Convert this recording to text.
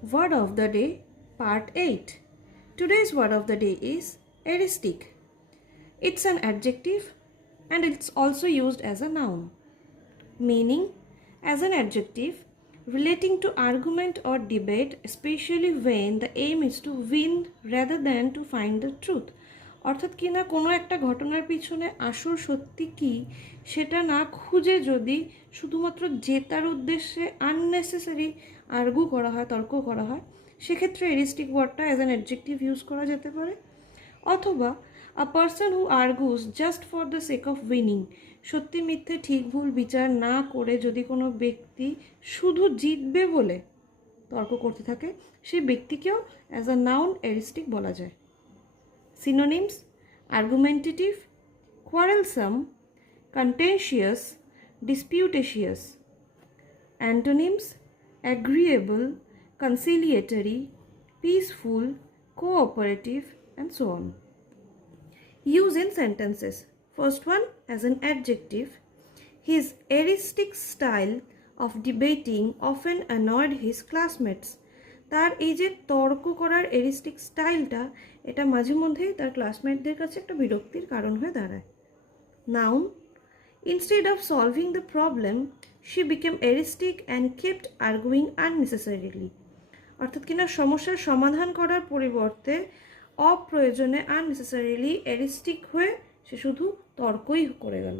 Word of the day, part 8. Today's word of the day is eristic. It's an adjective and it's also used as a noun. Meaning, as an adjective, relating to argument or debate, especially when the aim is to win rather than to find the truth. অর্থাৎ কি না কোনো একটা ঘটনার পিছনে আসল সত্যি কি সেটা না খুঁজে যদি শুধুমাত্র জেতার উদ্দেশ্যে আননেসেসারি আর্গু করা হয়, তর্ক করা হয়, সেক্ষেত্রে এরিস্টিক ওয়ার্ডটা অ্যাজ অ্যান অ্যাডজেক্টিভ ইউজ করা যেতে পারে। অথবা a person who argues just for the sake of winning, সত্যি মিথ্যে ঠিক ভুল বিচার না করে যদি কোনো ব্যক্তি শুধু জিতবে বলে তর্ক করতে থাকে, সেই ব্যক্তিকেও অ্যাজ আ নাউন এরিস্টিক বলা যায়। Synonyms: argumentative, quarrelsome, contentious, disputatious. Antonyms: agreeable, conciliatory, peaceful, cooperative, and so on. Use in sentences. First one, as an adjective. His eristic style of debating often annoyed his classmates. তার এই যে তর্ক করার এরিস্টিক স্টাইলটা, এটা মাঝে মধ্যেই তার ক্লাসমেটদের কাছে একটা বিরক্তির কারণ হয়ে দাঁড়ায়। Noun: instead of solving the problem she became eristic and kept arguing unnecessarily. অর্থাৎ কিনা সমস্যার সমাধান করার পরিবর্তে অপ্রয়োজনে আননেসেসারিলি এরিস্টিক হয়ে সে শুধু তর্কই করে গেল।